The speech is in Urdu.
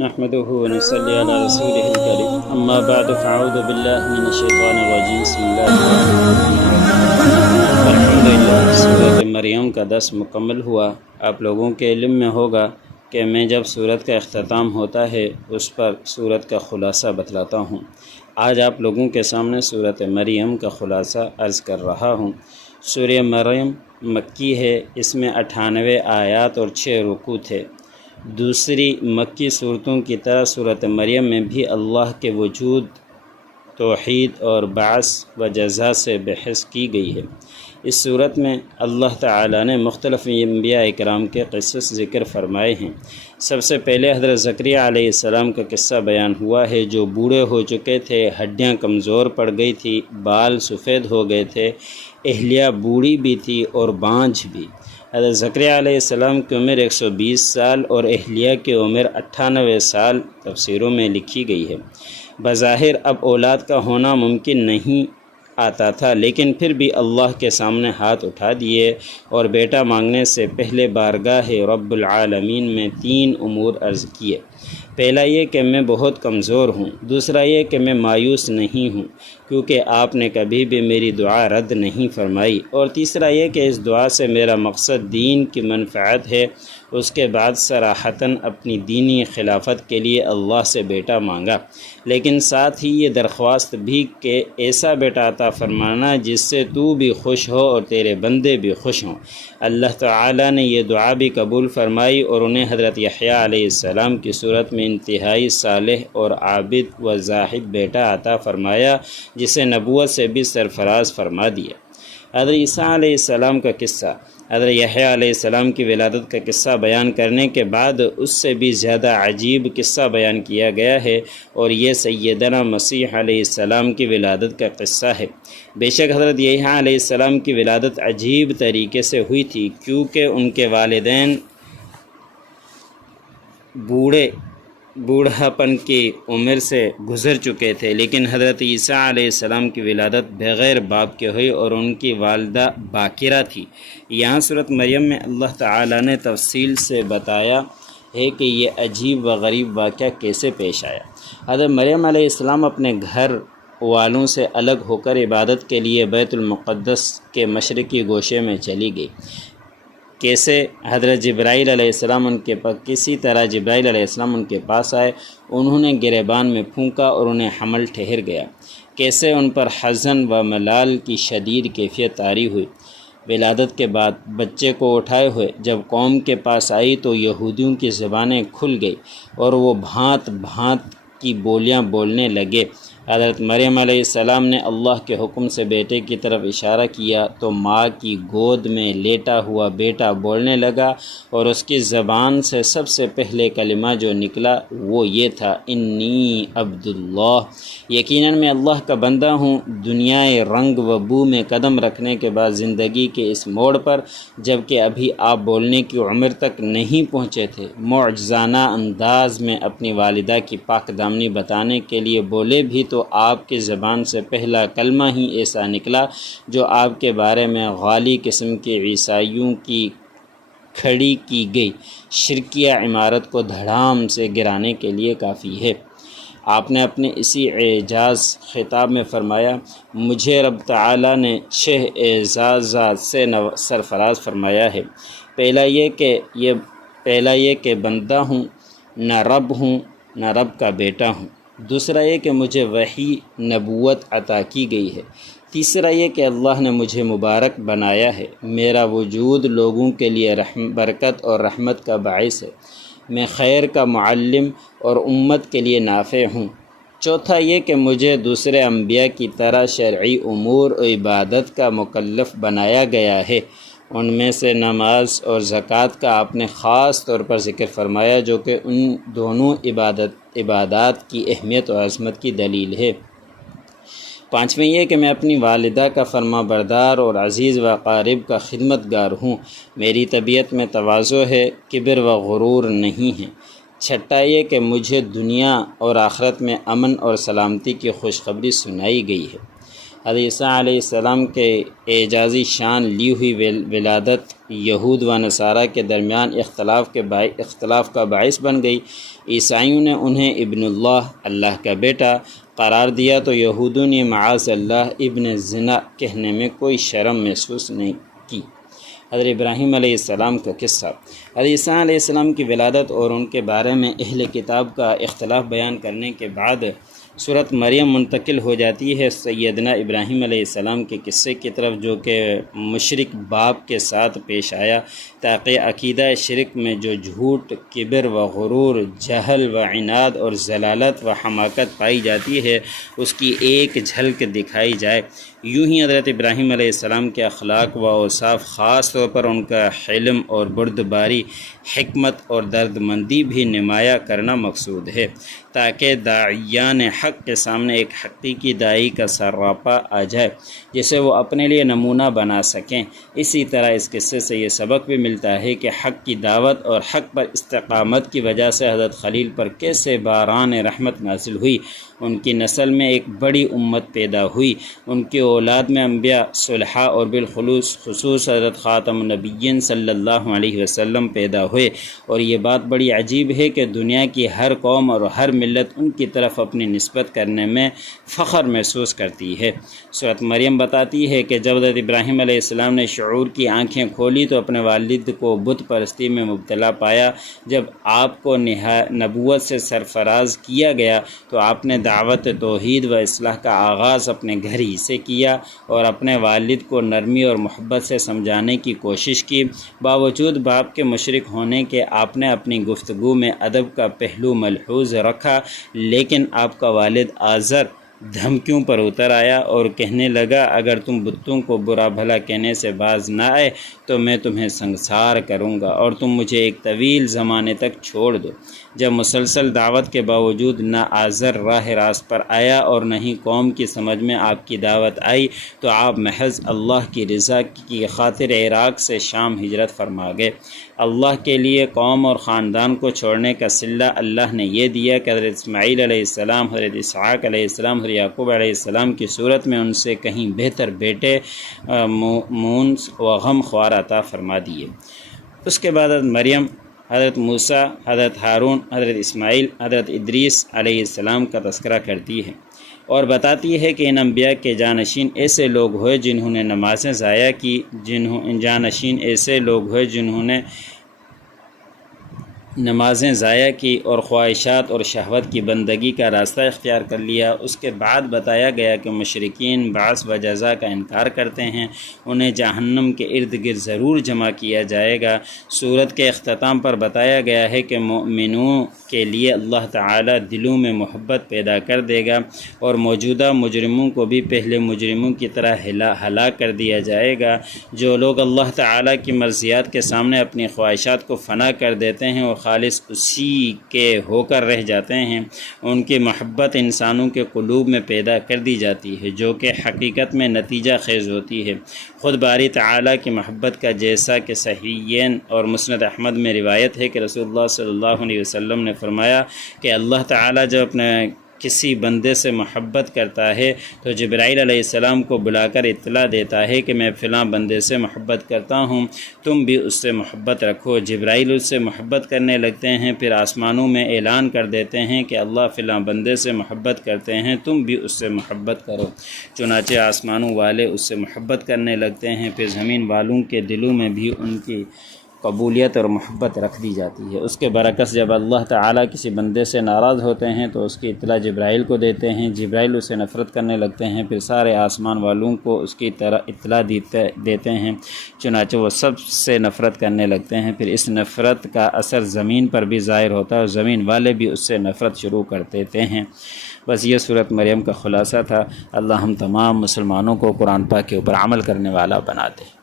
نحمده ونصلي على رسوله الكريم اما بعد فاعوذ بالله من الشیطان الرجیم بسم اللہ الرحمن الرحیم سورۃ مریم کا درس مکمل ہوا۔ آپ لوگوں کے علم میں ہوگا کہ میں جب سورت کا اختتام ہوتا ہے اس پر سورت کا خلاصہ بتلاتا ہوں۔ آج آپ لوگوں کے سامنے سورۃ مریم کا خلاصہ عرض کر رہا ہوں۔ سورہ مریم مکی ہے، اس میں 98 آیات اور 6 رکوع تھے۔ دوسری مکی صورتوں کی طرح سورۃ مریم میں بھی اللہ کے وجود، توحید اور بعث و جزا سے بحث کی گئی ہے۔ اس صورت میں اللہ تعالی نے مختلف انبیاء اکرام کے قصص ذکر فرمائے ہیں۔ سب سے پہلے حضرت زکریا علیہ السلام کا قصہ بیان ہوا ہے، جو بوڑھے ہو چکے تھے، ہڈیاں کمزور پڑ گئی تھی، بال سفید ہو گئے تھے، اہلیہ بوڑھی بھی تھی اور بانجھ بھی۔ حضرت زکریا علیہ السلام کی عمر 120 سال اور اہلیہ کی عمر 98 سال تفسیروں میں لکھی گئی ہے۔ بظاہر اب اولاد کا ہونا ممکن نہیں آتا تھا، لیکن پھر بھی اللہ کے سامنے ہاتھ اٹھا دیے اور بیٹا مانگنے سے پہلے بارگاہ رب العالمین میں 3 امور عرض کیے۔ پہلا یہ کہ میں بہت کمزور ہوں، دوسرا یہ کہ میں مایوس نہیں ہوں کیونکہ آپ نے کبھی بھی میری دعا رد نہیں فرمائی، اور تیسرا یہ کہ اس دعا سے میرا مقصد دین کی منفعت ہے۔ اس کے بعد صراحتاً اپنی دینی خلافت کے لیے اللہ سے بیٹا مانگا، لیکن ساتھ ہی یہ درخواست بھی کہ ایسا بیٹا عطا فرمانا جس سے تو بھی خوش ہو اور تیرے بندے بھی خوش ہوں۔ اللہ تعالی نے یہ دعا بھی قبول فرمائی اور انہیں حضرت یحییٰ علیہ السلام کی صورت میں انتہائی صالح اور عابد و زاہد بیٹا عطا فرمایا، جسے نبوت سے بھی سرفراز فرما دیا۔ حضرت عیسیٰ علیہ السلام کا قصہ۔ حضرت یحییٰ علیہ السلام کی ولادت کا قصہ بیان کرنے کے بعد اس سے بھی زیادہ عجیب قصہ بیان کیا گیا ہے، اور یہ سیدنا مسیح علیہ السلام کی ولادت کا قصہ ہے۔ بے شک حضرت یحییٰ علیہ السلام کی ولادت عجیب طریقے سے ہوئی تھی، کیونکہ ان کے والدین بوڑھاپن کی عمر سے گزر چکے تھے، لیکن حضرت عیسیٰ علیہ السلام کی ولادت بغیر باپ کے ہوئی اور ان کی والدہ باکرہ تھی۔ یہاں سورۃ مریم میں اللہ تعالی نے تفصیل سے بتایا ہے کہ یہ عجیب و غریب واقعہ کیسے پیش آیا۔ حضرت مریم علیہ السلام اپنے گھر والوں سے الگ ہو کر عبادت کے لیے بیت المقدس کے مشرقی گوشے میں چلی گئی۔ کیسے حضرت جبرائیل علیہ السلام کسی طرح جبرائیل علیہ السلام ان کے پاس آئے، انہوں نے گریبان میں پھونکا اور انہیں حمل ٹھہر گیا۔ کیسے ان پر حزن و ملال کی شدید کیفیت طاری ہوئی۔ ولادت کے بعد بچے کو اٹھائے ہوئے جب قوم کے پاس آئی تو یہودیوں کی زبانیں کھل گئی اور وہ بھانت بھانت کی بولیاں بولنے لگے۔ حضرت مریم علیہ السلام نے اللہ کے حکم سے بیٹے کی طرف اشارہ کیا تو ماں کی گود میں لیٹا ہوا بیٹا بولنے لگا، اور اس کی زبان سے سب سے پہلے کلمہ جو نکلا وہ یہ تھا، انی عبداللہ، یقیناً میں اللہ کا بندہ ہوں۔ دنیائے رنگ و بو میں قدم رکھنے کے بعد زندگی کے اس موڑ پر، جب کہ ابھی آپ بولنے کی عمر تک نہیں پہنچے تھے، معجزانہ انداز میں اپنی والدہ کی پاک دامنی بتانے کے لیے بولے بھی تو آپ کی زبان سے پہلا کلمہ ہی ایسا نکلا جو آپ کے بارے میں غالی قسم کی عیسائیوں کی کھڑی کی گئی شرکیہ عمارت کو دھڑام سے گرانے کے لیے کافی ہے۔ آپ نے اپنے اسی اعجاز خطاب میں فرمایا، مجھے رب تعالی نے 6 اعزازات سے سرفراز فرمایا ہے۔ پہلا یہ کہ بندہ ہوں، نہ رب ہوں نہ رب کا بیٹا ہوں۔ دوسرا یہ کہ مجھے وحی نبوت عطا کی گئی ہے۔ تیسرا یہ کہ اللہ نے مجھے مبارک بنایا ہے، میرا وجود لوگوں کے لیے برکت اور رحمت کا باعث ہے، میں خیر کا معلم اور امت کے لیے نافع ہوں۔ چوتھا یہ کہ مجھے دوسرے انبیاء کی طرح شرعی امور و عبادت کا مکلف بنایا گیا ہے۔ ان میں سے نماز اور زکوٰۃ کا آپ نے خاص طور پر ذکر فرمایا، جو کہ ان دونوں عبادات کی اہمیت و عظمت کی دلیل ہے۔ پانچویں یہ کہ میں اپنی والدہ کا فرما بردار اور عزیز و قارب کا خدمت گار ہوں، میری طبیعت میں تواضع ہے، کبر و غرور نہیں ہے۔ چھٹا یہ کہ مجھے دنیا اور آخرت میں امن اور سلامتی کی خوشخبری سنائی گئی ہے۔ حضرت عیسیٰ علیہ السلام کے اعجازی شان لی ہوئی ولادت یہود و نصارہ کے درمیان اختلاف کا باعث بن گئی۔ عیسائیوں نے انہیں ابن اللہ، اللہ کا بیٹا قرار دیا تو یہودوں نے معاذ اللہ ابن زنا کہنے میں کوئی شرم محسوس نہیں کی۔ حضرت ابراہیم علیہ السلام کا قصہ۔ حضرت عیسیٰ علیہ السلام کی ولادت اور ان کے بارے میں اہل کتاب کا اختلاف بیان کرنے کے بعد سورۃ مریم منتقل ہو جاتی ہے سیدنا ابراہیم علیہ السلام کے قصے کی طرف، جو کہ مشرک باپ کے ساتھ پیش آیا، تاکہ عقیدہ شرک میں جو جھوٹ، کبر و غرور، جہل و عناد اور ضلالت و حماقت پائی جاتی ہے اس کی ایک جھلک دکھائی جائے۔ یوں ہی حضرت ابراہیم علیہ السلام کے اخلاق و اوصاف، خاص طور پر ان کا حلم اور بردباری، حکمت اور درد مندی بھی نمایاں کرنا مقصود ہے، تاکہ داعیان حق کے سامنے ایک حقیقی داعی کا سراپا آ جائے جسے وہ اپنے لیے نمونہ بنا سکیں۔ اسی طرح اس قصے سے یہ سبق بھی ملتا ہے کہ حق کی دعوت اور حق پر استقامت کی وجہ سے حضرت خلیل پر کیسے باران رحمت نازل ہوئی، ان کی نسل میں ایک بڑی امت پیدا ہوئی، ان کی اولاد میں انبیاء، صلحاء اور بالخصوص حضرت خاتم النبیین صلی اللہ علیہ وسلم پیدا ہوئے۔ اور یہ بات بڑی عجیب ہے کہ دنیا کی ہر قوم اور ہر ملت ان کی طرف اپنی نسبت کرنے میں فخر محسوس کرتی ہے۔ سورۃ مریم بتاتی ہے کہ جب حضرت ابراہیم علیہ السلام نے شعور کی آنکھیں کھولی تو اپنے والد کو بت پرستی میں مبتلا پایا۔ جب آپ کو نبوت سے سرفراز کیا گیا تو آپ نے دعوت توحید و اصلاح کا آغاز اپنے گھر ہی سے کیا اور اپنے والد کو نرمی اور محبت سے سمجھانے کی کوشش کی۔ باوجود باپ کے مشرک ہونے کے آپ نے اپنی گفتگو میں ادب کا پہلو ملحوظ رکھا، لیکن آپ کا والد آزر دھمکیوں پر اتر آیا اور کہنے لگا، اگر تم بتوں کو برا بھلا کہنے سے باز نہ آئے تو میں تمہیں سنگسار کروں گا اور تم مجھے ایک طویل زمانے تک چھوڑ دو۔ جب مسلسل دعوت کے باوجود نہ آزر راہ راست پر آیا اور نہ ہی قوم کی سمجھ میں آپ کی دعوت آئی تو آپ محض اللہ کی رضا کی خاطر عراق سے شام ہجرت فرما گئے۔ اللہ کے لیے قوم اور خاندان کو چھوڑنے کا صلہ اللہ نے یہ دیا کہ حضرت اسماعیل علیہ السلام، حضرت اسحاق علیہ السلام، حضرت یعقوب علیہ السلام کی صورت میں ان سے کہیں بہتر بیٹے مونس و غم خوار عطا فرما دیے۔ اس کے بعد حضرت مریم، حضرت موسیٰ، حضرت ہارون، حضرت اسماعیل، حضرت ادریس علیہ السلام کا تذکرہ کرتی ہے اور بتاتی ہے کہ ان انبیاء کے جانشین ایسے لوگ ہوئے جنہوں نے نمازیں ضائع کی، جانشین ایسے لوگ ہوئے جنہوں نے نمازیں ضائع کی اور خواہشات اور شہوت کی بندگی کا راستہ اختیار کر لیا۔ اس کے بعد بتایا گیا کہ مشرکین بعث و جزا کا انکار کرتے ہیں، انہیں جہنم کے ارد گرد ضرور جمع کیا جائے گا۔ سورت کے اختتام پر بتایا گیا ہے کہ مومنوں کے لیے اللہ تعالی دلوں میں محبت پیدا کر دے گا اور موجودہ مجرموں کو بھی پہلے مجرموں کی طرح ہلاک کر دیا جائے گا۔ جو لوگ اللہ تعالی کی مرضیات کے سامنے اپنی خواہشات کو فنا کر دیتے ہیں اور خالص اسی کے ہو کر رہ جاتے ہیں، ان کی محبت انسانوں کے قلوب میں پیدا کر دی جاتی ہے، جو کہ حقیقت میں نتیجہ خیز ہوتی ہے۔ خود باری تعالیٰ کی محبت کا جیسا کہ صحیحین اور مسند احمد میں روایت ہے کہ رسول اللہ صلی اللہ علیہ وسلم نے فرمایا کہ اللہ تعالیٰ جب اپنے کسی بندے سے محبت کرتا ہے تو جبرائیل علیہ السلام کو بلا کر اطلاع دیتا ہے کہ میں فلاں بندے سے محبت کرتا ہوں، تم بھی اس سے محبت رکھو۔ جبرائیل اس سے محبت کرنے لگتے ہیں، پھر آسمانوں میں اعلان کر دیتے ہیں کہ اللہ فلاں بندے سے محبت کرتے ہیں، تم بھی اس سے محبت کرو۔ چنانچہ آسمانوں والے اس سے محبت کرنے لگتے ہیں، پھر زمین والوں کے دلوں میں بھی ان کی قبولیت اور محبت رکھ دی جاتی ہے۔ اس کے برعکس جب اللہ تعالیٰ کسی بندے سے ناراض ہوتے ہیں تو اس کی اطلاع جبرائیل کو دیتے ہیں، جبرائیل اسے نفرت کرنے لگتے ہیں، پھر سارے آسمان والوں کو اس کی اطلاع دیتے ہیں، چنانچہ وہ سب سے نفرت کرنے لگتے ہیں، پھر اس نفرت کا اثر زمین پر بھی ظاہر ہوتا ہے اور زمین والے بھی اس سے نفرت شروع کر دیتے ہیں۔ بس یہ سورۃ مریم کا خلاصہ تھا۔ اللہ ہم تمام مسلمانوں کو قرآن پاک کے اوپر عمل کرنے والا بنا دے۔